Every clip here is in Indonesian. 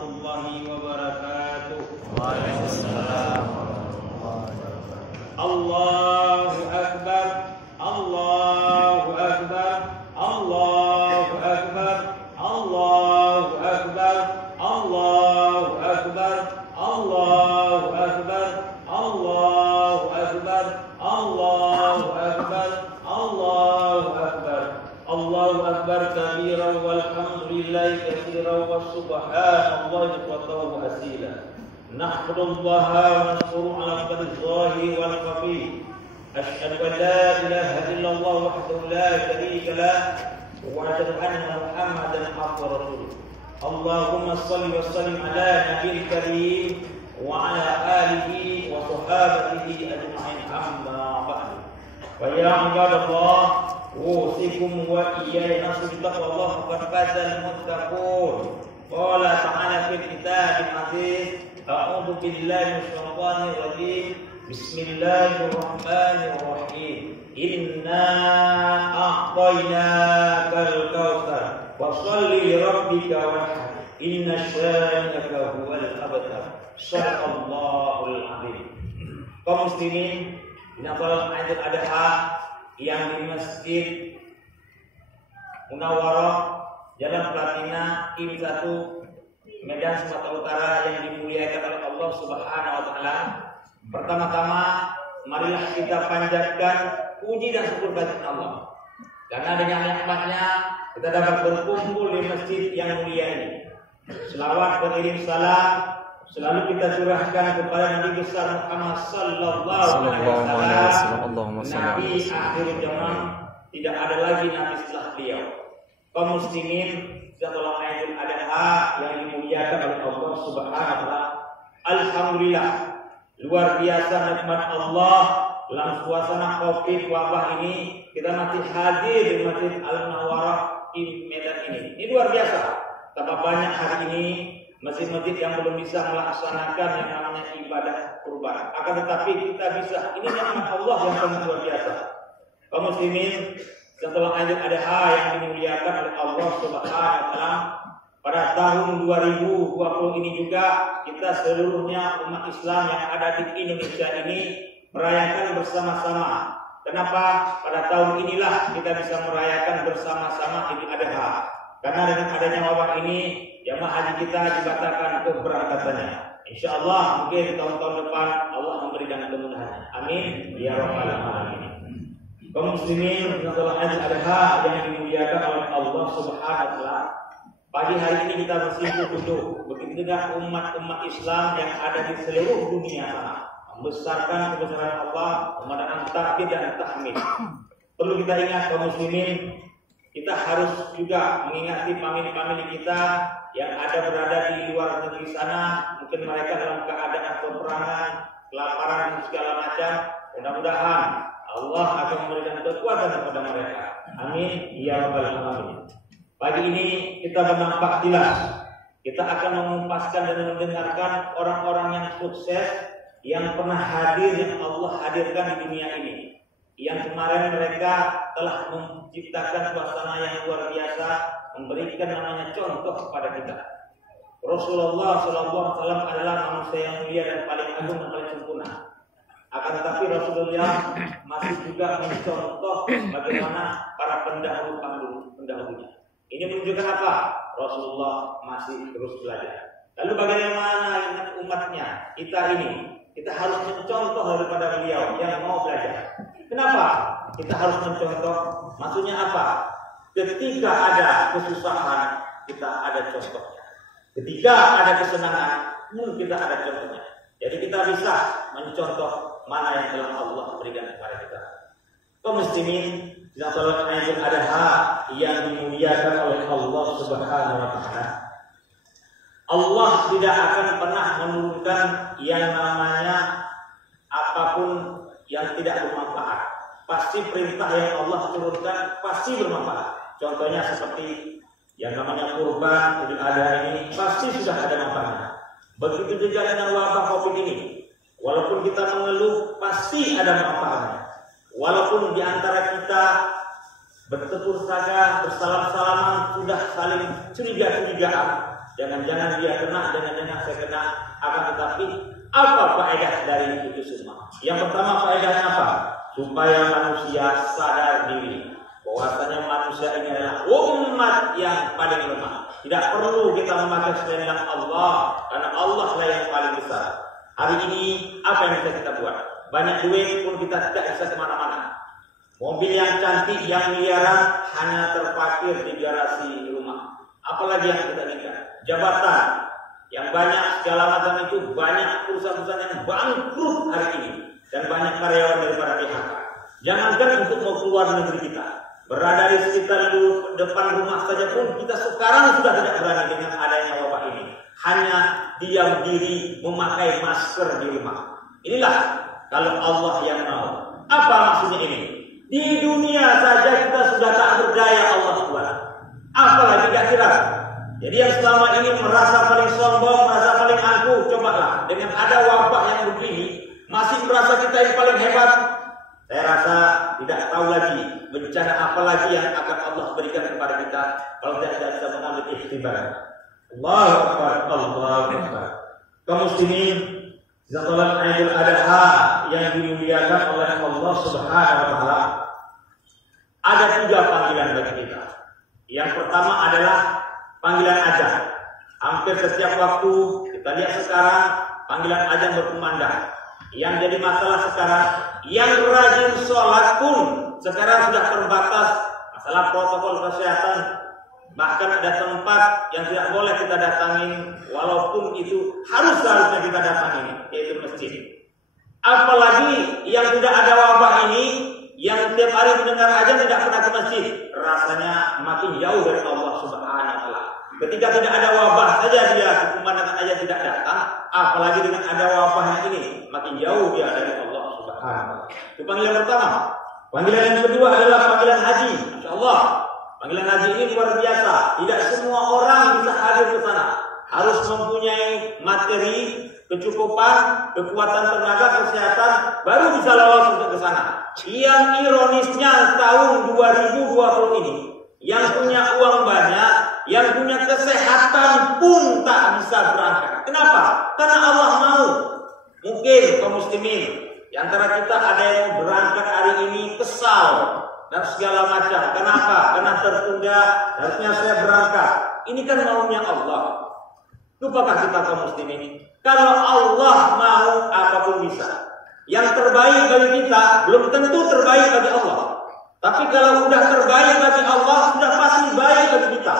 warahmatullahi wabarakatuh. Waalaikumsalam. Allahu akbar, Allahu akbar, Allahu akbar, Allahu akbar, Allahu akbar, Allahu akbar, Allahu akbar, Allahu akbar, Allahu akbar. Allahu akbar kabiran walhamdulillahi katsiran wa subhanallahi bukratan wa asila. Nahmadullaha wa nashkuru ala fadlihi wal khafi. Asyhadu an la ilaha illallah wahdahu la syarika lah wa asyhadu anna Muhammadan abduhu wa rasuluh. Allahumma shalli wa sallim ala nabiyil karim wa ala alihi wa sahbihi ajma'in, amma ba'du. Wa ya ibadallah, usikum wa iyaya nafsi bittaqwallah faqad fazal muttaqun. Qala ta'ala fil kitabil aziz, a'udzu billahi minasyaitonir rajim. Bismillahirrahmanirrahim. Inna a'tainakal kautsar fasholli li rabbika wanhar. Inna syani'aka huwal abtar. Shadaqallahul azim. Kaum muslimin, salat Idul Adha yang di Masjid Munawwarah Jalan Platina Im 1 Medan Sumatera Utara yang dimuliakan oleh Allah Subhanahu wa taala. Pertama-tama marilah kita panjatkan puji dan syukur kehadirat Allah. Karena dengan nikmatnya kita dapat berkumpul di masjid yang mulia ini. Selawat beriring salam selalu kita curahkan kepada Nabi besar Muhammad sallallahu alaihi wasallam, Nabi akhir zaman. Tidak ada lagi nabi setelah beliau. Kaum muslimin, setelah Idul Adha yang dimuliakan oleh Allah Subhanahu wa taala, alhamdulillah, luar biasa nikmat Allah dalam suasana Covid wabah ini. Kita masih hadir di Masjid Al-Munawwarah di Medan ini. Ini luar biasa. Tambah banyak hari ini masjid-masjid yang belum bisa melaksanakan yang namanya ibadah kurban. Akan tetapi kita bisa. Ini nikmat Allah yang sangat luar biasa. Kaum muslimin, setelah Idul Adha yang dimuliakan oleh Allah Subhanahu wa taala, pada tahun 2020 ini juga kita seluruhnya umat Islam yang ada di Indonesia ini merayakan bersama-sama. Kenapa? Pada tahun inilah kita bisa merayakan bersama-sama Idul Adha. Karena dengan adanya wabah ini, jamaah haji kita dibatalkan keberangkatannya. Insya Allah mungkin tahun-tahun depan Allah memberikan kemudahan. Amin ya rabbal alamin. Kaum muslimin, salat Idul Adha yang dimuliakan oleh Allah Subhanahu wa taala. Pagi hari ini kita bersikukuh, begitu juga umat-umat Islam yang ada di seluruh dunia sana, membesarkan kebesaran Allah, memandangkan takbir dan tahmid. Perlu kita ingat kaum muslimin, kita harus juga mengingati famili-famili kita yang ada berada di luar negeri sana. Mungkin mereka dalam keadaan peperangan, kelaparan dan segala macam. Mudah-mudahan Allah akan memberikan kekuatan kepada mereka. Amin ya rabbal alamin. Pagi ini kita bernampak jelas. Kita akan mengumpaskan dan mendengarkan orang-orang yang sukses yang pernah hadir, yang Allah hadirkan di dunia ini. Yang kemarin mereka telah menciptakan suasana yang luar biasa, memberikan namanya contoh kepada kita. Rasulullah SAW adalah manusia yang mulia dan paling agung dan paling sempurna. Akan tetapi Rasulullah masih juga mencontoh bagaimana para pendahulunya. Ini menunjukkan apa? Rasulullah masih terus belajar. Lalu bagaimana dengan umatnya? Kita harus mencontoh daripada beliau yang mau belajar. Kenapa kita harus mencontoh? Maksudnya apa? Ketika ada kesusahan, kita ada contohnya. Ketika ada kesenangan, kita ada contohnya. Jadi kita bisa mencontoh mana yang telah Allah berikan kepada kita. Kaum muslimin, dalam salat Idul Adha yang dimuliakan oleh Allah Subhanahu wa taala, Allah tidak akan pernah menurunkan yang namanya apapun yang tidak bermanfaat. Pasti perintah yang Allah turunkan pasti bermanfaat. Contohnya seperti yang namanya kurban Idul Adha ini pasti sudah ada manfaatnya. Begitu juga dengan wabah Covid ini. Walaupun kita mengeluh pasti ada manfaatnya. Walaupun di antara kita bertepuk tangan, bersalam-salaman, sudah saling curiga-curigaan. Jangan-jangan dia kena, jangan-jangan saya kena. Akan tetapi apa faedah dari itu semua? Yang pertama faedahnya apa? Supaya manusia sadar diri bahwasanya manusia ini adalah umat yang paling lemah. Tidak perlu kita memakai selendang Allah, karena Allah lah yang paling besar. Hari ini apa yang bisa kita buat? Banyak duit pun kita tidak bisa kemana-mana. Mobil yang cantik, yang miliaran hanya terparkir di garasi rumah. Apalagi yang kita inginkan? Jabatan yang banyak segala macam itu, banyak perusahaan-perusahaan yang bangkrut hari ini, dan banyak karyawan daripada PHK. Jangankan untuk mau keluar negeri kita, berada di sekitar depan rumah saja pun kita sekarang sudah tidak berani dengan adanya wabah ini. Hanya diam diri memakai masker di rumah. Inilah kalau Allah yang mau. Apa maksudnya ini? Di dunia saja kita sudah tak berdaya Allah Tuhan. Apalagi akhirat. Jadi yang selama ini merasa paling sombong, merasa paling angkuh, cobalah dengan ada wabah yang begini, masih merasa kita yang paling hebat. Saya rasa tidak tahu lagi bencana apa lagi yang akan Allah berikan kepada kita kalau tidak bisa mengambil ikhtibar. Allahu Akbar, Allahu Akbar. Kaum muslimin, salat Idul Adha yang dimuliakan oleh Allah Subhanahu wa taala. Ada 3 panggilan bagi kita. Yang pertama adalah panggilan azan. Hampir setiap waktu kita lihat sekarang panggilan azan berkumandang. Yang jadi masalah sekarang, yang rajin sholat pun sekarang sudah terbatas masalah protokol kesehatan. Bahkan ada tempat yang tidak boleh kita datangi, walaupun itu harusnya kita datangi, yaitu masjid. Apalagi yang tidak ada wabah ini, yang tiap hari mendengar azan tidak pernah ke masjid, rasanya makin jauh dari Allah Subhanahu wa taala. Ketika tidak ada wabah saja dia kumandangkan azan tidak datang, apalagi dengan ada wabah yang ini, makin jauh dia dari Allah Subhanahu wa taala. Itu panggilan pertama. Panggilan yang kedua adalah panggilan haji. Masyaallah. Panggilan haji ini luar biasa. Tidak semua orang bisa hadir ke sana. Harus mempunyai materi, kecukupan, kekuatan tenaga, kesehatan, baru bisa lolos untuk ke sana. Yang ironisnya tahun 2020 ini, yang punya uang banyak, yang punya kesehatan pun tak bisa berangkat. Kenapa? Karena Allah mau. Mungkin kaum muslimin, di antara kita ada yang mau berangkat hari ini kesal dan segala macam. Kenapa? Karena tertunda, harusnya saya berangkat. Ini kan maunya Allah. Lupakah kita kaum muslimin? Kalau Allah mau, apapun bisa. Yang terbaik bagi kita belum tentu terbaik bagi Allah. Tapi kalau sudah terbaik bagi Allah, sudah pasti baik bagi kita.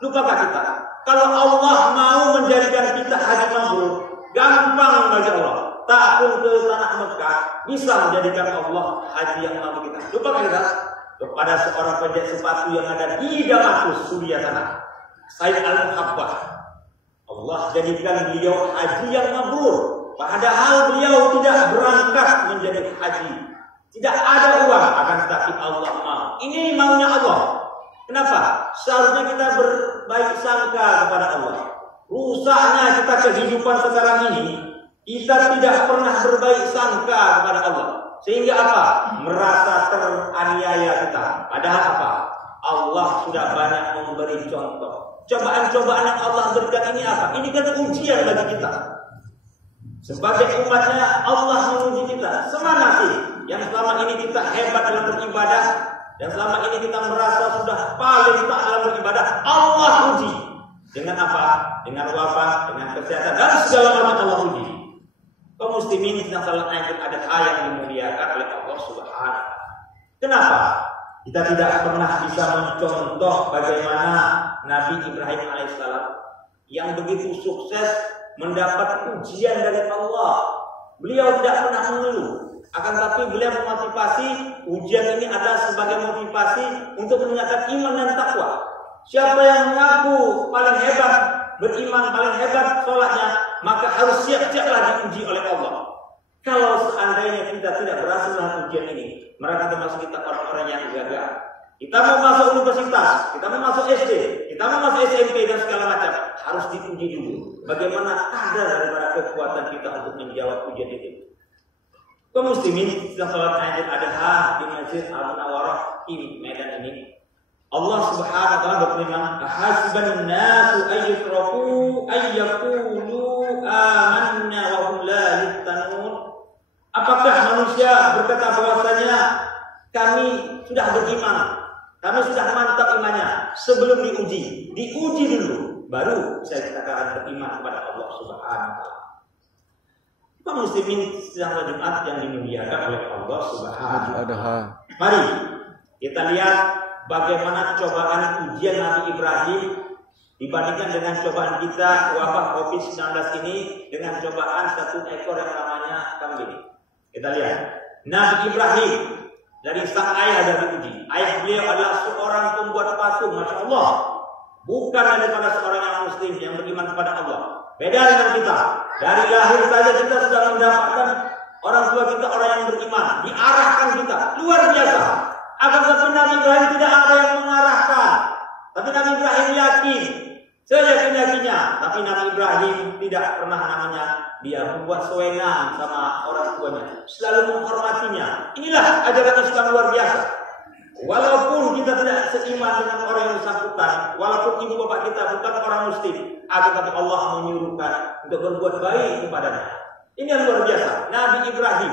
Lupakah kita? Kalau Allah mau menjadikan kita haji mabrur, gampang bagi Allah. Tak pun ke tanah Mekah, bisa menjadikan Allah haji yang mabrur kita. Lupakah kita? Kepada seorang penjahit sepatu yang ada di Damaskus, Suriah sana, Said Al-Muhabbah, Allah jadikan beliau haji yang mabrur. Padahal beliau tidak berangkat menjadi haji. Tidak ada uang, akan tetapi Allah mau. Ini maunya Allah. Kenapa? Seharusnya kita berbaik sangka kepada Allah. Rusaknya kita kehidupan sekarang ini, kita tidak pernah berbaik sangka kepada Allah. Sehingga apa? Merasa teraniaya kita. Padahal apa? Allah sudah banyak memberi contoh. Cobaan-cobaan yang Allah berikan ini apa? Ini kan ujian bagi kita. Sebagai umatnya Allah menguji kita. Semana sih yang selama ini kita hebat dalam beribadah, dan selama ini kita merasa sudah paling tak dalam beribadah, Allah uji. Dengan apa? Dengan wabah, dengan kesehatan, dan segala macam Allah uji. Kaum muslimin sedang salat Idul Adha yang dimuliakan oleh Allah Subhanahu wa taala. Kenapa kita tidak pernah bisa mencontoh bagaimana Nabi Ibrahim alaihissalam yang begitu sukses mendapat ujian dari Allah? Beliau tidak pernah mengeluh, akan tapi beliau memotivasi ujian ini adalah sebagai motivasi untuk meningkatkan iman dan takwa. Siapa yang mengaku paling hebat, beriman paling hebat sholatnya, maka harus siap-siaplah diuji oleh Allah. Kalau seandainya kita tidak berhasil dalam ujian ini, mereka termasuk kita orang-orang yang gagal. Kita mau masuk universitas, kita mau masuk SD, kita mau masuk SMP dan segala macam, harus diuji dulu. Bagaimana kadar daripada kekuatan kita untuk menjawab ujian itu. Kaum muslimin sedang salat Idul Adha di Masjid Al-Munawwarah di Medan ini, Allah Subhanahu wa taala berfirman, "Ahasiban nasu ayyutraku ayyaqulu amanna wa hum la yuftanun." Apakah manusia berkata bahwasanya kami sudah beriman, kami sudah mantap imannya sebelum diuji dulu, baru saya katakan beriman kepada Allah Subhanahu wa taala. Kaum muslimin sidang Jumat yang dimuliakan oleh Allah Subhanahu wa taala. Mari kita lihat bagaimana cobaan ujian Nabi Ibrahim dibandingkan dengan cobaan kita wabah COVID-19 ini dengan cobaan satu ekor yang namanya kambing. Kita lihat Nabi Ibrahim dari sang ayah dan diuji. Ayah beliau adalah seorang pembuat patung, masya Allah, bukan daripada seorang yang muslim yang beriman kepada Allah. Beda dengan kita. Dari lahir saja kita sudah mendapatkan orang tua kita orang yang beriman, diarahkan kita luar biasa. Akan tetapi Nabi Ibrahim tidak ada yang mengarahkan. Tapi Nabi Ibrahim yakin, seyakin-yakinnya. Tapi Nabi Ibrahim tidak pernah namanya dia membuat sewenang sama orang tuanya, selalu menghormatinya. Inilah ajaran Islam luar biasa. Walaupun kita tidak seiman dengan orang yang bersangkutan, walaupun ibu bapak kita bukan orang muslim, akan tapi Allah menyuruhkan untuk berbuat baik kepadanya. Ini yang luar biasa. Nabi Ibrahim,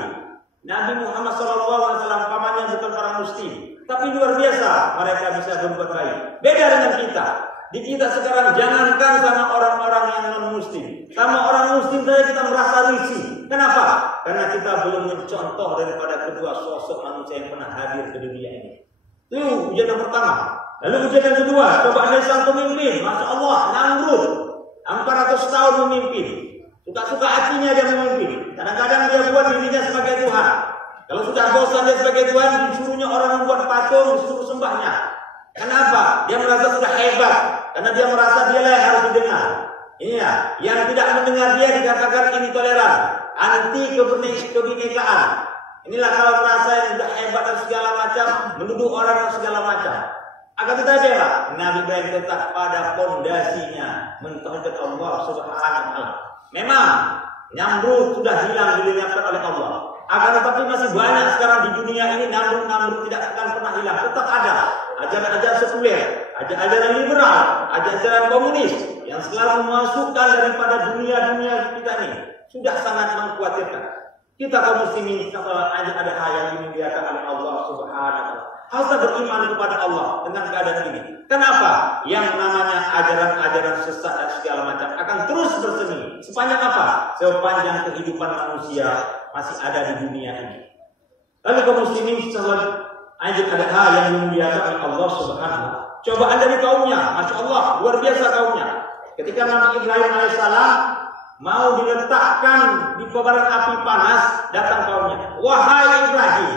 Nabi Muhammad SAW pamannya bukan orang muslim, tapi luar biasa mereka bisa berbuat baik. Beda dengan kita. Di kita sekarang jangankan sama orang-orang yang non-muslim, sama orang muslim saja kita merasa risih. Kenapa? Karena kita belum mencontoh daripada kedua sosok manusia yang pernah hadir ke dunia ini. Itu ujian yang pertama. Lalu ujian yang kedua, cobaan dari sang pemimpin. Masya Allah, Namrud 400 tahun memimpin. Suka-suka hatinya dia memimpin. Kadang-kadang dia buat dirinya sebagai Tuhan. Kalau sudah bosan dia sebagai Tuhan, disuruhnya orang membuat patung, disuruh sembahnya. Kenapa? Dia merasa sudah hebat. Karena dia merasa dia lah yang harus didengar. Ini ya, yang tidak mendengar dia dikatakan intoleran, anti kebinekaan. Inilah kalau merasa yang sudah hebat dan segala macam, menuduh orang dan segala macam. Akan tetapi Nabi Ibrahim tetap pada fondasinya mentauhidkan Allah Subhanahu wa taala. Memang Namrud sudah hilang dilenyapkan oleh Allah. Akan tetapi masih banyak sekarang di dunia ini Namrud tidak akan pernah hilang. Tetap ada ajaran-ajaran sekuler, ajaran liberal, ajaran komunis yang selalu memasukkan daripada dunia-dunia kita ini. Sudah sangat mengkhawatirkan. Kita kaum muslimin ada hal yang dimuliakan oleh Allah Subhanahu wa taala. Harus beriman kepada Allah dengan keadaan ini. Kenapa? Yang namanya ajaran-ajaran sesat dan segala macam akan terus bersemi. Sepanjang apa? Sepanjang kehidupan manusia masih ada di dunia ini. Lalu kaum muslimin ada hal yang dimuliakan oleh Allah Subhanahu wa taala. Cobaan dari kaumnya, masya Allah, luar biasa kaumnya. Ketika Nabi Ibrahim alaihissalam mau diletakkan di kobaran api panas, datang kaumnya. Wahai Ibrahim,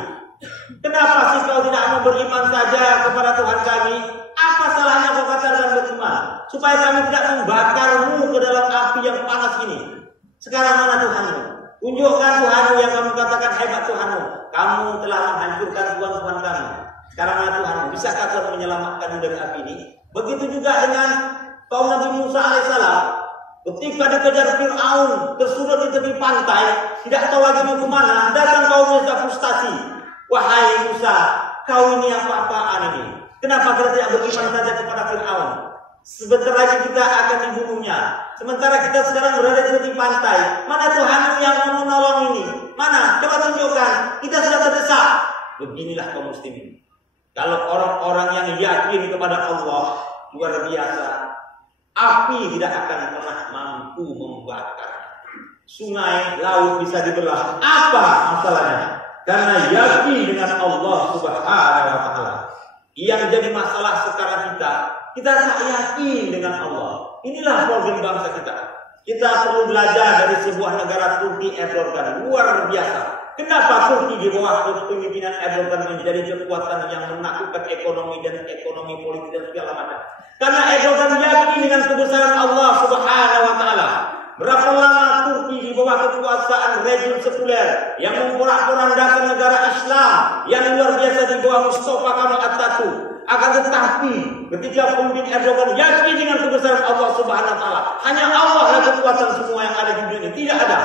kenapa sih kau tidak mau beriman saja kepada Tuhan kami? Apa salahnya kau katakan beriman? Supaya kami tidak membakarmu ke dalam api yang panas ini. Sekarang mana Tuhanmu? Tunjukkan Tuhanmu yang kamu katakan hebat Tuhanmu. Kamu telah menghancurkan Tuhan kami. Sekarang mana Tuhanmu? Bisakah Tuhan menyelamatkanmu dari api ini? Begitu juga dengan kaum Nabi Musa alaihissalam. Ketika dikejar Fir'aun, tersudut di tepi pantai, tidak tahu lagi mau kemana, datang kaumnya sudah frustasi. Wahai Musa, kau ini apa-apaan ini? Kenapa kita tidak beriman saja kepada Fir'aun? Sebentar lagi kita akan dibunuhnya. Sementara kita sekarang berada di tepi pantai. Mana Tuhanmu yang mau menolong ini? Mana? Coba tunjukkan. Kita sudah terdesak. Beginilah kaum muslimin. Kalau orang-orang yang yakin kepada Allah, luar biasa. Api tidak akan pernah mampu membakar. Sungai, laut bisa dibelah. Apa masalahnya? Karena yakin dengan Allah Subhanahu wa taala. Yang jadi masalah sekarang kita tak yakin dengan Allah. Inilah problem bangsa kita. Kita perlu belajar dari sebuah negara Turki Erdogan, luar biasa. Kenapa Turki di bawah kepemimpinan Erdogan menjadi kekuatan yang menaklukkan ekonomi dan ekonomi politik dan segala macam? Karena Erdogan yakin dengan kebesaran Allah Subhanahu wa taala. Berapa lama Turki di bawah kekuasaan rejim sekuler yang memporak-porandakan negara Islam yang luar biasa di bawah Mustafa Kemal Atatürk. Akan tetapi ketika pemimpin Erdogan yakin dengan kebesaran Allah Subhanahu wa taala, hanya Allah lah kekuatan semua yang ada di dunia ini, tidak ada.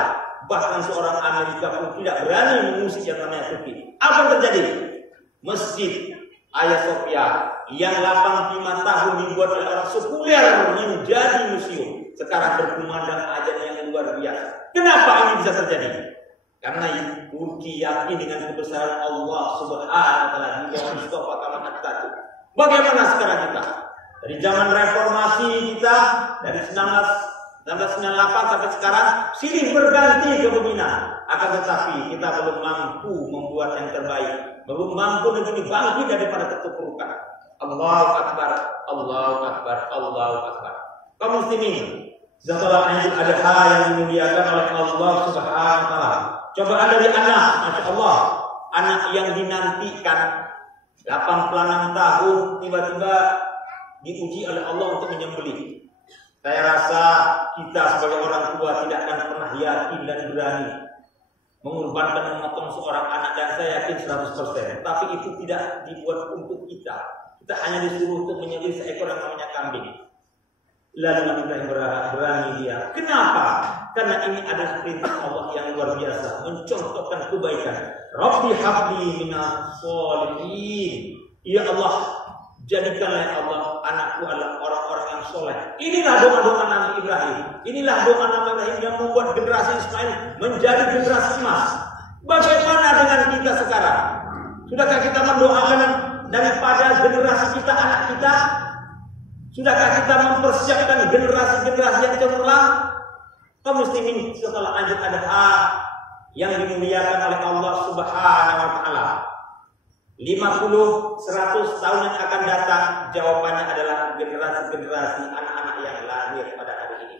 Bahkan seorang Amerika pun tidak berani mengusik yang namanya Turki. Apa yang terjadi? Masjid Hagia Sophia yang 85 tahun dibuat oleh orang sekuler menjadi museum, sekarang berkumandang ajan yang luar biasa. Kenapa ini bisa terjadi? Karena Turki yakin dengan kebesaran Allah Subhanahu wa taala di bawah Mustafa Kemal Atatürk. Bagaimana sekarang kita? Dari zaman reformasi kita dari 1998 sampai sekarang silih berganti kepemimpinan. Akan tetapi kita belum mampu membuat yang terbaik, belum mampu negeri bangkit daripada keterpurukan. Allahu Akbar, Allahu Akbar, Allahu Akbar. Kaum muslimin, setelah Idul Adha yang dimuliakan oleh Allah Subhanahu wa taala. Cobaan dari anak, masya Allah, anak yang dinantikan 86 tahun tiba-tiba diuji oleh Allah untuk menyembelih. Saya rasa kita sebagai orang tua tidak akan pernah yakin dan berani mengorbankan memotong seorang anak, dan saya yakin 100%. Tapi itu tidak dibuat untuk kita. Kita hanya disuruh untuk menyembelih seekor yang namanya kambing. Lalu Nabi Ibrahim berani dia. Kenapa? Karena ini adalah perintah Allah yang luar biasa, mencontohkan kebaikan. Rabbi habli minas sholihin. Ya Allah, jadikanlah ya Allah anakku adalah orang-orang yang soleh. Inilah doa-doa Nabi Ibrahim. Inilah doa Nabi Ibrahim yang membuat generasi Ismail menjadi generasi emas. Bagaimana dengan kita sekarang? Sudahkah kita mendoakan daripada generasi kita, anak kita? Sudahkah kita mempersiapkan generasi-generasi yang cemerlang? Kaum muslimin, setelah Idul Adha yang dimuliakan oleh Allah Subhanahu wa taala, 50, 100 tahun yang akan datang, jawabannya adalah generasi-generasi anak-anak yang lahir pada hari ini.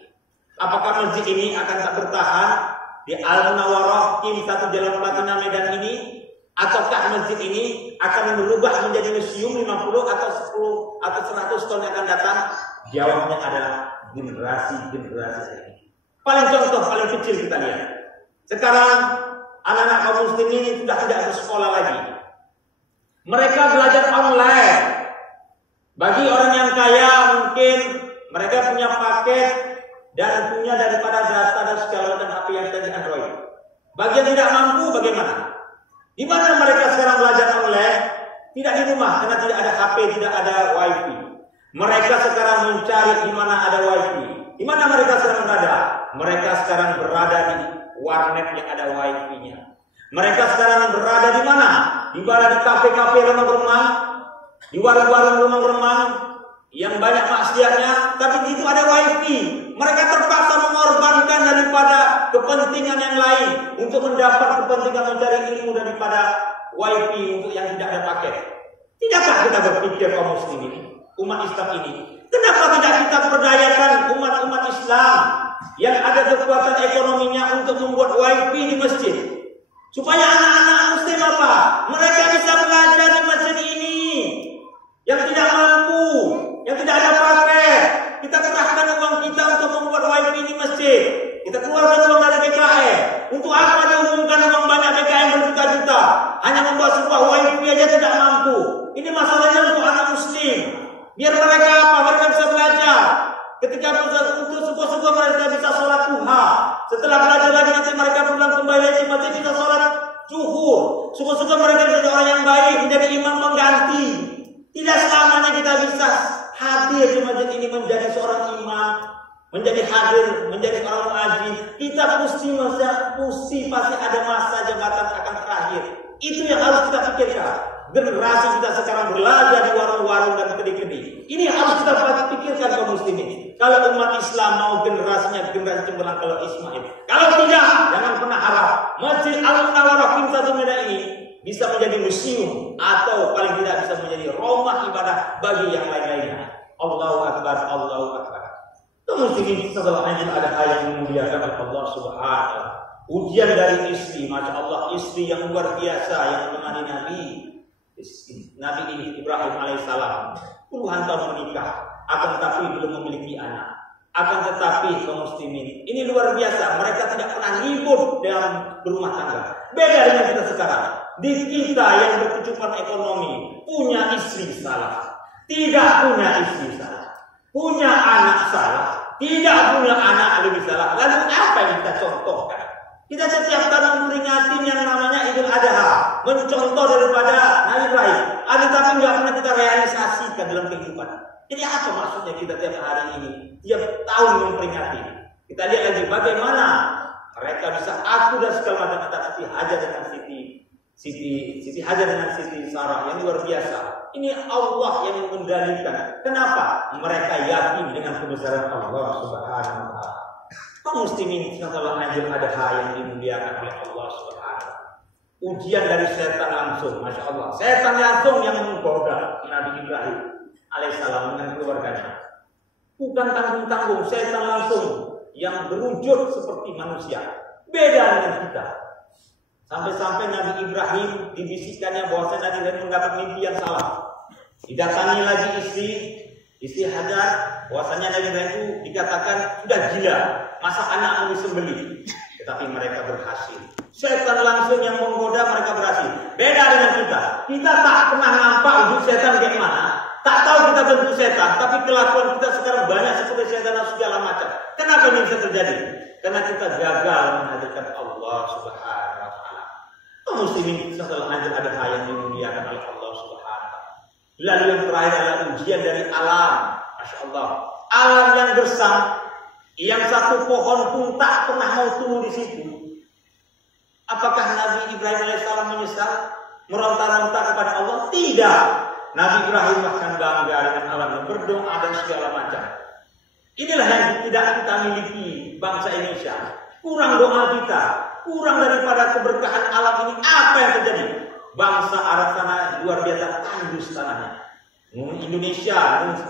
Apakah masjid ini akan tak bertahan di Al-Munawwarah Kim 1 Jalan Platina Medan ini? Ataukah masjid ini akan berubah menjadi museum 50 atau 10 atau 100 tahun yang akan datang? Jawabnya adalah generasi-generasi ini. Paling contoh, paling kecil kita lihat. Sekarang anak-anak kaum muslimin sudah tidak bersekolah lagi. Mereka belajar online. Bagi orang yang kaya mungkin mereka punya paket dan punya daripada data dan segala macam HP yang tadi Android. Bagi yang tidak mampu bagaimana? Di mana mereka sekarang belajar online? Tidak di rumah karena tidak ada HP, tidak ada WiFi. Mereka sekarang mencari di mana ada WiFi. Di mana mereka sekarang berada? Mereka sekarang berada di warnet yang ada WiFi-nya. Mereka sekarang berada di mana? Di kafe-kafe remang-remang, di warung-warung remang-remang yang banyak maksiatnya, tapi itu ada WiFi. Mereka terpaksa mengorbankan daripada kepentingan yang lain untuk mendapat kepentingan mencari ilmu daripada WiFi untuk yang tidak ada paket. Tidakkah kita berpikir kaum muslimin, umat Islam ini, kenapa tidak kita perdayakan umat-umat Islam yang ada kekuatan ekonominya untuk membuat WiFi di masjid, supaya anak-anak muslim apa? Mereka bisa belajar di masjid ini. Yang tidak mampu, yang tidak ada paket, kita kerahkan uang kita untuk membuat WiFi di masjid. Kita keluarkan uang dari BKM. Untuk apa diumumkan uang banyak BKM berjuta-juta? Hanya membuat sebuah WiFi aja tidak mampu. Ini masalahnya untuk anak muslim. Biar mereka apa? Mereka bisa belajar. Ketika untuk subuh-subuh mereka bisa sholat duha. Setelah belajar lagi nanti mereka pulang kembali lagi masih bisa sholat zuhur. Subuh-subuh mereka menjadi orang yang baik, menjadi imam pengganti. Tidak selamanya kita bisa hadir di masjid ini menjadi seorang imam, menjadi hadir, menjadi orang muadzin. Kita pasti ada masa jabatan akan terakhir. Itu yang harus kita pikirkan. Generasi kita sekarang belajar di warung-warung dan kedai-kedai. Ini harus kita pikirkan kaum muslimin. Kalau umat Islam mau generasinya generasi cemerlang kalau Ismail. Kalau tidak, jangan pernah harap Masjid Al-Munawwarah Kim 1 Medan ini bisa menjadi museum atau paling tidak bisa menjadi rumah ibadah bagi yang lain-lainnya. Allahu Akbar, Allahu Akbar. Kaum muslimin, setelah ini ada ayat yang memuliakan Allah Subhanahu wa taala. Ujian dari istri, masya Allah, istri yang luar biasa yang menemani Nabi Ibrahim alaihissalam puluhan tahun menikah, akan tetapi belum memiliki anak. Akan tetapi kaum muslimin, ini luar biasa, mereka tidak pernah ribut dalam berumah tangga. Beda dengan kita sekarang. Di kita yang berkecukupan ekonomi, punya istri salah, tidak punya istri salah, punya anak salah, tidak punya anak lebih salah. Lalu apa yang kita contohkan? Kita setiap tahun memperingati yang namanya Idul Adha, mencontoh daripada Nabi Ibrahim. Tapi nggak pernah kita realisasikan Kita lihat lagi bagaimana mereka bisa aku dan segala macam antara Siti Hajar dengan Siti Hajar dengan Siti Sarah yang luar biasa. Ini Allah yang mengendalikan. Kenapa? Mereka yakin dengan kebesaran Allah Subhanahu wa taala. Kaum muslimin yang telah hadir adha yang dimuliakan oleh Allah Subhanahu wa taala. Ujian dari setan langsung, Masya Allah. Setan langsung yang menggoda Nabi Ibrahim alaihissalam dengan keluarganya. Bukan tanggung-tanggung, setan langsung yang berwujud seperti manusia. Beda dengan kita. Sampai-sampai Nabi Ibrahim dibisikkannya bahwa Nabi Ibrahim mendapat mimpi yang salah. Didatangi lagi istri Hajar, bahwasanya Nabi Ibrahim itu dikatakan sudah gila, masa anak mau disembelih. Tetapi mereka berhasil. Setan langsung yang menggoda, mereka berhasil. Beda dengan kita. Kita tak pernah nampak wujud setan bagaimana. Tak tahu kita bentuk setan, tapi kelakuan kita sekarang banyak seperti setan dan segala macam. Kenapa ini bisa terjadi? Karena kita gagal menghadirkan Allah Subhanahu wa taala. Muslimin setelah hadir ada yang dimuliakan oleh Allah Subhanahu wa taala. Lalu yang terakhir adalah ujian dari alam. Masya Allah. Alam yang gersang, yang satu pohon pun tak pernah mau tumbuh di situ. Apakah Nabi Ibrahim alaihissalam menyesal meronta-ronta kepada Allah? Tidak. Nabi Ibrahim bahkan bangga dengan alam, berdoa dan segala macam. Inilah yang tidak kita miliki bangsa Indonesia. Kurang doa kita, kurang daripada keberkahan alam ini. Apa yang terjadi? Bangsa Arab sana luar biasa tandus tanahnya. Indonesia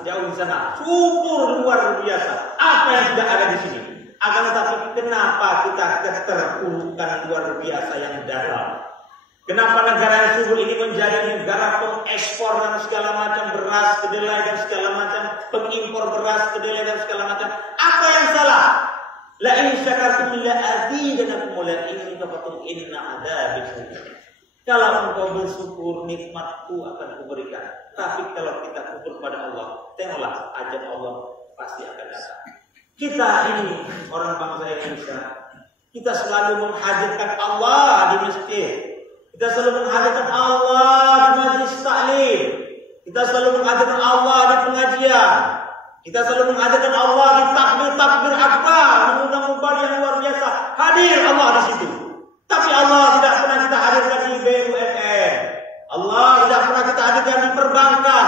jauh di sana subur luar biasa. Apa yang tidak ada di sini? Akan tetapi kenapa kita keterpurukan luar biasa yang dalam? Kenapa negara yang subur ini menjadi negara pengekspor dan segala macam beras, kedelai dan segala macam, pengimpor beras, kedelai dan segala macam? Apa yang salah? La in syakartum la azidanakum wa la in kafartum inna adzabi syadid. Kalau engkau bersyukur, nikmatku akan kuberikan. Tapi kalau kita kufur pada Allah, tengoklah ajab Allah pasti akan datang. Kita ini orang bangsa Indonesia, kita selalu menghadirkan Allah di masjid. Kita selalu menghadirkan Allah di majlis taklim. Kita selalu menghadirkan Allah di pengajian. Kita selalu menghadirkan Allah di takbir akbar, mengundang ubar yang luar biasa. Hadir Allah di situ. Tapi Allah tidak pernah kita hadirkan di BUMN. Allah tidak pernah kita hadirkan di perbankan.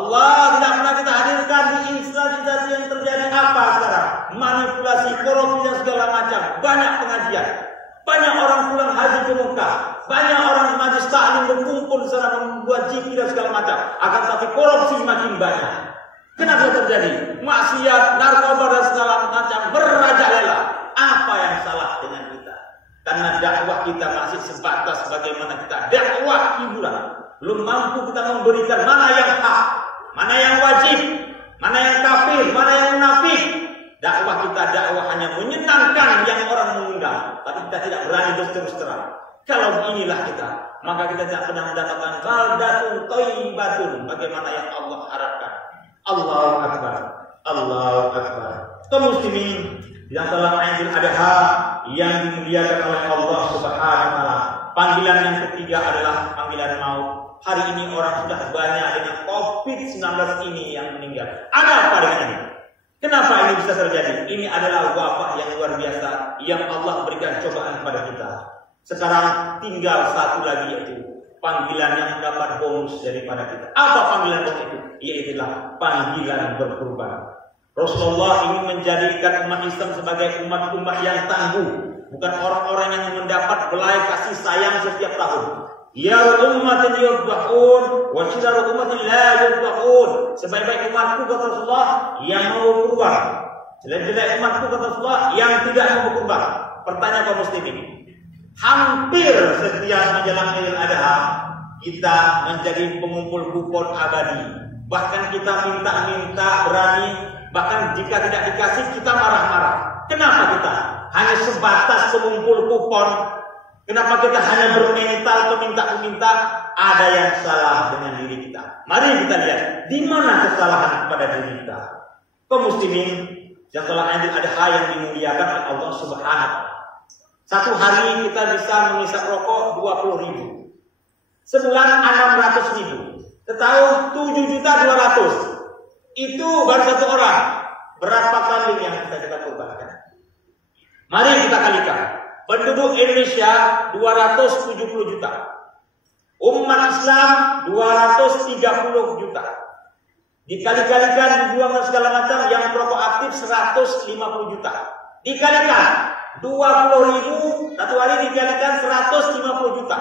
Allah tidak pernah kita hadirkan di instansi yang terjadi apa sekarang? Manipulasi, korupsi dan segala macam. Banyak pengajian. Banyak orang pulang haji ke Mekah. Banyak orang majlis taklim berkumpul di sana membuat zikir dan segala macam. Akan tapi korupsi makin banyak. Kenapa terjadi? Maksiat, narkoba dan segala macam merajalela. Apa yang salah dengan kita? Karena dakwah kita masih sebatas bagaimana kita dakwah hiburan. Belum mampu kita memberikan mana yang hak, mana yang wajib, mana yang kafir, mana yang munafik. Dakwah kita dakwah hanya menyenangkan yang orang mengundang, tapi kita tidak berani berterus terang. Kalau inilah kita, maka kita tidak pernah mendapatkan baldatun thayyibatun bagaimana yang Allah harapkan. Allahu akbar, Allahu akbar. Kaum muslimin yang telah Idul Adha yang dimuliakan oleh Allah Subhanahu wa taala. Panggilan yang ketiga adalah panggilan maut. Hari ini orang sudah banyak dengan COVID-19 ini yang meninggal. Ada apa dengan ini? Kenapa ini bisa terjadi? Ini adalah wabah yang luar biasa yang Allah berikan cobaan kepada kita. Sekarang tinggal satu lagi, yaitu panggilan yang mendapat bonus daripada kita. Apa panggilan bonus itu? Yaitulah panggilan berkorban. Rasulullah ingin menjadikan umat Islam sebagai umat-umat yang tangguh, bukan orang-orang yang mendapat belai kasih sayang setiap tahun. Ya ummatin yudhahun wa syiraru ummatin la yudhahun. Sebaik-baik umatku kata Rasulullah yang mau berkorban, jelek-jelek umatku kata Rasulullah yang tidak mau berkorban. Pertanyaan kaum muslimin, hampir setiap menjelang Idul Adha kita menjadi pengumpul kupon abadi. Bahkan kita minta-minta berani. Bahkan jika tidak dikasih kita marah-marah. Kenapa kita hanya sebatas pengumpul kupon? Kenapa kita hanya bermental peminta-peminta? Ada yang salah dengan diri kita. Mari kita lihat di mana kesalahan pada diri kita. Kaum muslimin yang telah Idul Adha yang dimuliakan oleh Allah Subhanahu wa taala. Satu hari kita bisa menghisap rokok 20.000. Sebulan 600.000. Setahun 7.200.000. Itu baru satu orang. Berapa kambing yang kita korbankan? Mari kita kalikan. Penduduk Indonesia 270 juta. Umat Islam 230 juta. Dikali-kalikan, dibuang dan segala macam, yang perokok aktif 150 juta. Dikalikan 20.000 satu hari, dikalikan 150 juta.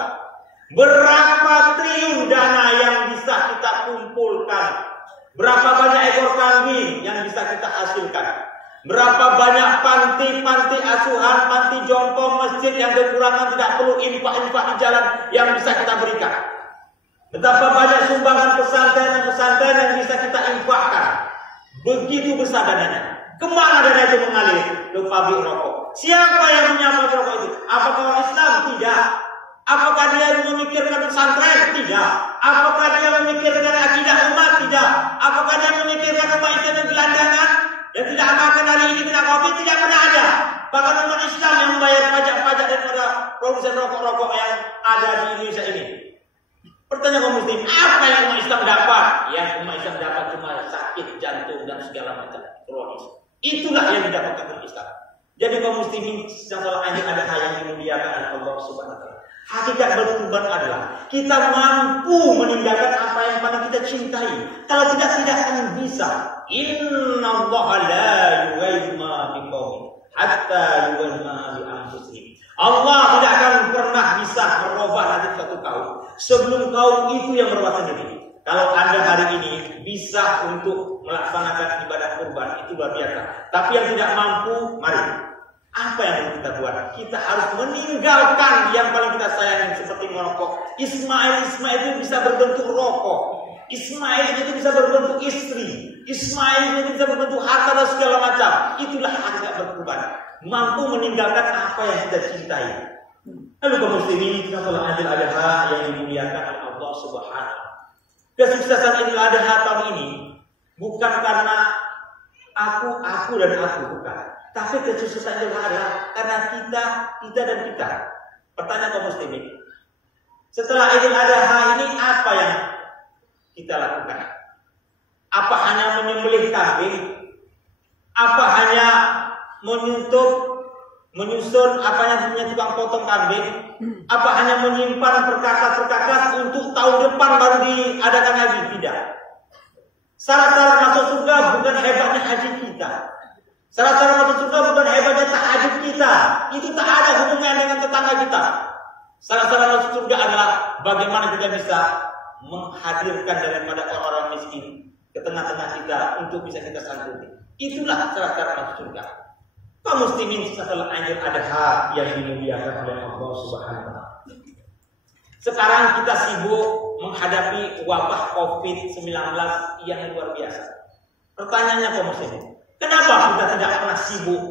Berapa triliun dana yang bisa kita kumpulkan? Berapa banyak ekor kambing yang bisa kita hasilkan? Berapa banyak panti asuhan, panti jompo, masjid yang kekurangan tidak perlu infak-infak di jalan yang bisa kita berikan? Betapa banyak sumbangan pesantren yang bisa kita infakkan? Begitu besar dananya. Kemana dana itu mengalir? Ke pabrik rokok. Siapa yang punya pabrik rokok itu? Apakah orang Islam? Tidak. Apakah dia memikirkan pesantren? Tidak. Apakah dia memikirkan akidah umat? Tidak. Apakah dia memikirkan umat Islam yang gelandangan? Yang tidak makan hari ini kena COVID? Tidak pernah ada. Bahkan umat Islam yang membayar pajak-pajak daripada produsen rokok-rokok yang ada di Indonesia ini. Pertanyaan kaum muslim, apa yang umat Islam dapat? Yang umat Islam dapat cuma sakit jantung dan segala macam kronis. Itulah yang didapatkan umat Islam. Jadi kaum muslimin setelah ini ada hal yang dimuliakan oleh Allah Subhanahu wa taala. Hakikat berkurban adalah kita mampu meninggalkan apa yang paling kita cintai. Kalau tidak akan bisa. Innallaha la yughayyiru ma biqaumin hatta yughayyiru ma bi anfusihim. Allah tidak akan pernah bisa merubah nasib suatu kaum sebelum kaum itu yang merubah sendiri. Kalau Anda hari ini bisa untuk melaksanakan ibadah kurban, itu luar biasa. Tapi yang tidak mampu, mari. Apa yang harus kita buat? Kita harus meninggalkan yang paling kita sayangi seperti merokok. Ismail itu bisa berbentuk rokok. Ismail itu bisa berbentuk istri. Ismail itu bisa berbentuk harta dan segala macam. Itulah hakikat berkurban. Mampu meninggalkan apa yang kita cintai. Lalu kaum muslimin, kita sholat Idul Adha yang dimuliakan oleh Allah Subhanahu. Kesuksesan Idul Adha tahun ini bukan karena aku dan aku, bukan. Tapi kesuksesan Idul Adha karena kita dan kita. Pertanyaan kaum muslimin, setelah Idul Adha ini apa yang kita lakukan? Apa hanya menyembelih kambing? Apa hanya menyusun apanya punya tukang potong kambing? Apa hanya menyimpan perkakas untuk tahun depan baru diadakan lagi? Tidak. Syarat-syarat masuk surga bukan hebatnya haji kita. Syarat-syarat masuk surga bukan hebatnya tahajud kita. Itu tak ada hubungan dengan tetangga kita. Syarat-syarat masuk surga adalah bagaimana kita bisa menghadirkan daripada orang-orang miskin ke tengah-tengah kita untuk bisa kita santuni. Itulah syarat-syarat masuk surga. Kaum muslimin setelah Idul Adha yang dimuliakan oleh Allah Subhanahu wa taala. Sekarang kita sibuk menghadapi wabah COVID-19 yang luar biasa. Pertanyaannya kaum muslimin, kenapa kita tidak pernah sibuk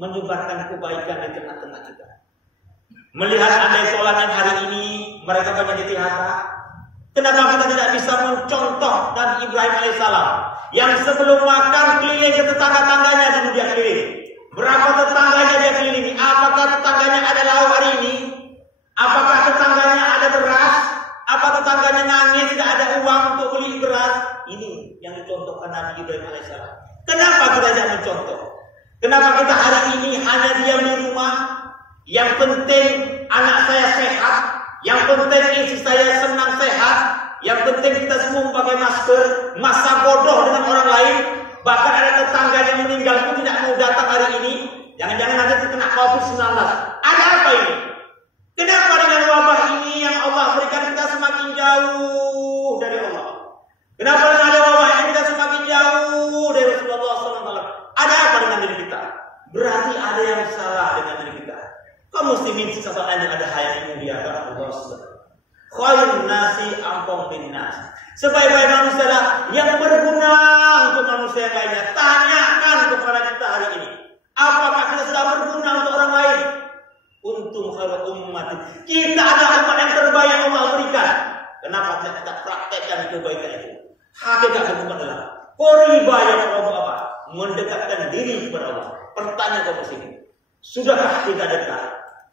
menyebarkan kebaikan di tengah-tengah kita? Melihat andai sholat yang hari ini mereka banyak di PHK, kenapa kita tidak bisa mencontoh Nabi Ibrahim alaihissalam yang sebelum makan keliling ke tetangga-tangganya dulu dia keliling. Berapa tetangganya dia kelilingi? Apakah tetangganya ada lauk hari ini? Apakah tetangganya ada beras? Apa tetangganya nangis tidak ada uang untuk beli beras? Ini yang dicontohkan Nabi Ibrahim alaihissalam. Kenapa kita tidak mencontoh? Kenapa kita hari ini hanya diam di rumah? Yang penting anak saya sehat, yang penting istri saya senang sehat, yang penting kita semua memakai masker, masa bodoh dengan orang lain. Bahkan ada tetangga yang meninggal pun tidak mau datang hari ini. Jangan-jangan nanti terkena COVID-19. Ada apa ini? Kenapa dengan wabah ini yang Allah berikan kita semakin jauh dari Allah? Kenapa dengan ada wabah ini kita semakin jauh dari Rasulullah SAW? Ada apa dengan diri kita? Berarti ada yang salah dengan diri kita. Kaum muslimin sesaat ada yang dimuliakan Allah SWT. Khairun nasi anfa'uhum linnas. Sebaik-baik manusia lah yang berguna untuk manusia yang lainnya. Tanyakan kepada kita hari ini, apakah kita sudah berguna untuk orang lain? Untung khairul ummati. Kita adalah umat yang terbaik yang Allah berikan. Kenapa tidak kita praktekkan kebaikan itu? Hakikat hukum adalah qoriba yang Allah apa? Mendekatkan diri kepada Allah. Pertanyaan kaum muslimin, sudahkah kita dekat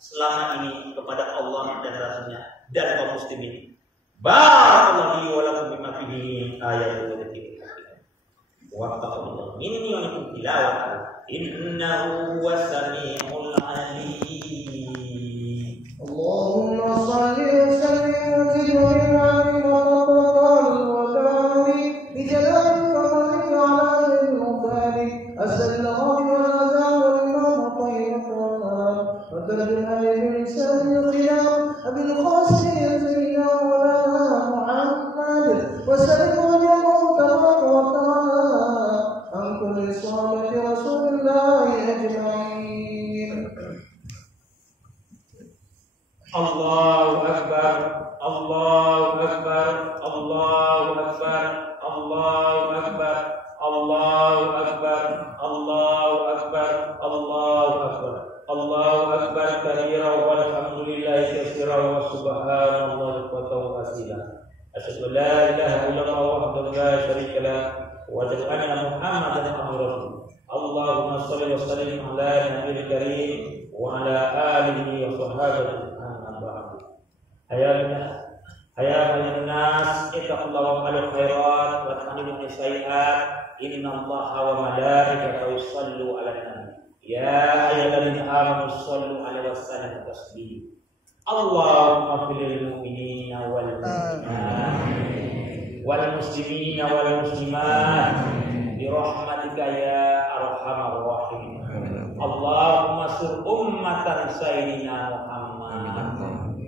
selama ini kepada Allah dan Rasulnya dan kaum muslimin? Barakallahu li wa lakum bima fihi ayatul dzikr. Wa taqabbalallahu minni wa minkum tilawatan innahu was samiul الجنان بلسان الخيار أبي القاسم سيدنا مولانا محمد وسلم وجهه تبارك وتعالى عن كل صحابة رسول الله أجمعين. الله أكبر الله أكبر الله أكبر الله أكبر الله أكبر الله أكبر الله أكبر الله أكبر كبيرا والحمد لله كثيرا وسبحان الله بكرة وأصيلا أشهد أن لا إله إلا الله وحده لا شريك له وأشهد أن محمدا عبده ورسوله. اللهم صل وسلم على النبي الكريم وعلى آله وصحبه. Hayya nas ittaqullaha wa alal khairat wa tanhibu as-sayyi'at innallaha wa malaikatahu yushallu 'alan nabi ya ayyuhalladzina amanu shallu 'alaihi wa sallimu taslima. Allahumma fil mu'minina wal mu'minat wal muslimina wal muslimat bi rahmatika ya arhamar rahimin. Allahumma sur ummatan sayyidina Muhammad.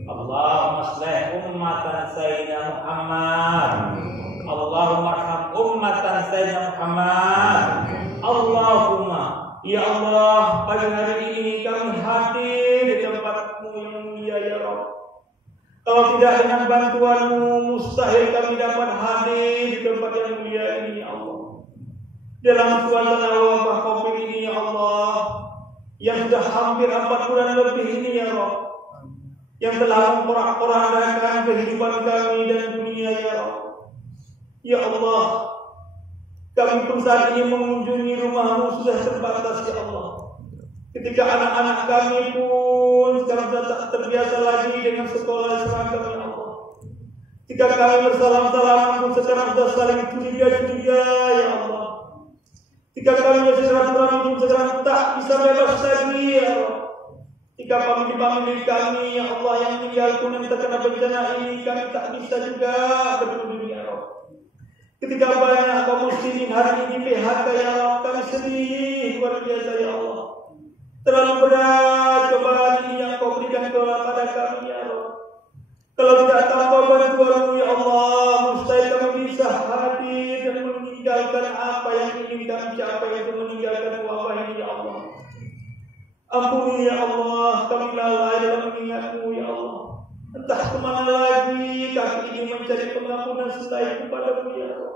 Allahumma aslih ummatan sayyidina Muhammad. Allahumma arham ummatan sayyidina Muhammad. Allahumma ya Allah, pada hari ini kami hadir di tempat-Mu yang mulia ya Rabb. Kalau tidak dengan bantuan-Mu mustahil kami dapat hadir di tempat yang mulia ini ya Allah. Dalam suasana wabah Covid ini ya Allah, yang sudah hampir 4 bulan lebih ini ya Rabb, yang telah memporak-porandakan kehidupan kami dan dunia ya Allah. Ya Allah, kami pun saat ini mengunjungi rumah-Mu sudah terbatas ya Allah. Ketika anak-anak kami pun sekarang sudah tak terbiasa lagi dengan sekolah seragam ya Allah. Ketika kami bersalam-salaman pun sekarang sudah saling curiga-curiga ya Allah. Ketika kami bersilaturahmi pun sekarang tak bisa bebas lagi ya Allah. Jika famili-famili kami ya Allah yang tinggal pun yang terkena bencana ini, kami tak bisa juga berdiri ya Allah. Ketika banyak kaum muslimin hari ini PHK ya Allah, kami sedih luar biasa ya Allah. Terlalu berat cobaan ini yang Kau berikan kepada kami ya Allah. Kalau tidak tanpa bantuan-Mu ya Allah, mustahil kami bisa hadir dan meninggalkan apa yang ingin kami capai, yaitu meninggalkan wabah ini ya Allah. Ampuni ya Allah, kami lalai dalam mengingat-Mu ya Allah. Entah kemana lagi kami ingin mencari pengampunan selain kepada-Mu ya Allah.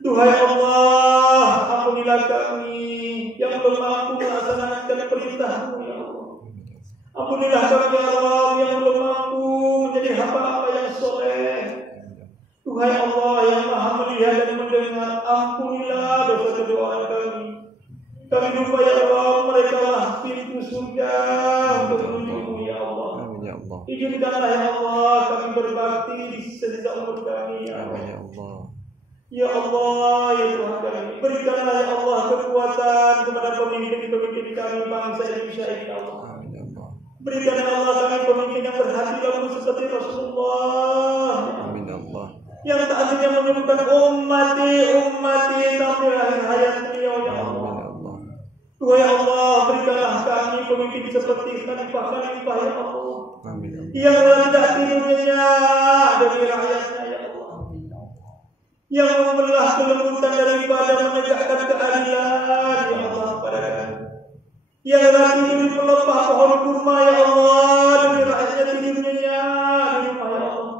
Duhai Allah, ampunilah kami yang belum mampu melaksanakan perintah-Mu ya Allah. Ampunilah kami ya Allah yang belum mampu menjadi hamba-hamba yang soleh. Duhai Allah yang maha melihat dan mendengar, ampunilah dosa kedua kami. Kami lupa ya Allah, mereka lah pintu surga untuk menuju-Mu ya Allah. Izinkanlah ya Allah kami berbakti di sisa umur kami ya Allah. Ya Allah ya Tuhan kami, berikanlah ya Allah kekuatan kepada pemimpin-pemimpin kami bangsa Indonesia ini ya Allah. Berikanlah ya Allah kami pemimpin yang berhati lembut seperti Rasulullah. Amin ya Allah. Yang tak hanya menyebutkan ummati sampai akhir hayat beliau ya Allah. Tuhan ya Allah, berikanlah kami pemimpin seperti khalifah-khalifah ya Allah. Amin. Yang tidak tidurnya demi rakyatnya ya Allah. Yang membelah kelembutan daripada menegakkan keadilan ya Allah pada kami. Yang lagi di pelepah pohon kurma ya Allah demi rakyatnya tidurnya di rumah ya Allah.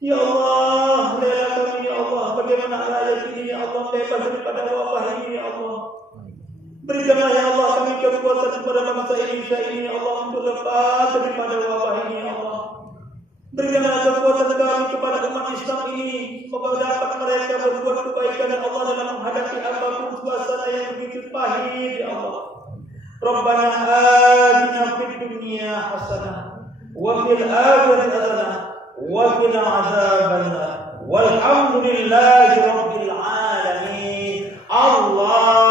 Ya Allah, rela kami ya Allah, bagaimana rakyat ini ya Allah bebas daripada wabah ini ya Allah. Berikanlah ya Allah kami kekuatan kepada bangsa Indonesia ini ya Allah untuk lepas daripada wabah ini ya Allah. Berikanlah kekuatan kami kepada umat Islam ini, semoga dapat mereka berbuat kebaikan ya Allah dalam menghadapi apapun suasana yang begitu pahit ya Allah. Rabbana atina fid dunya hasanah wa fil akhirati hasanah wa qina adzabannar. Walhamdulillahi rabbil alamin. Allah